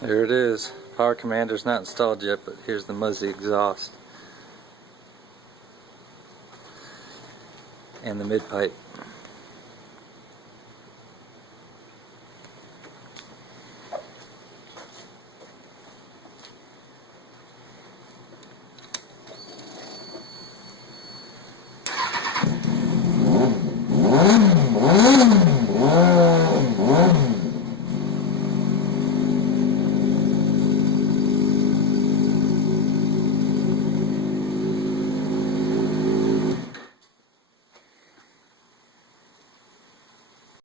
There it is. Power commander's not installed yet, but here's the Muzzy exhaust and the mid pipe.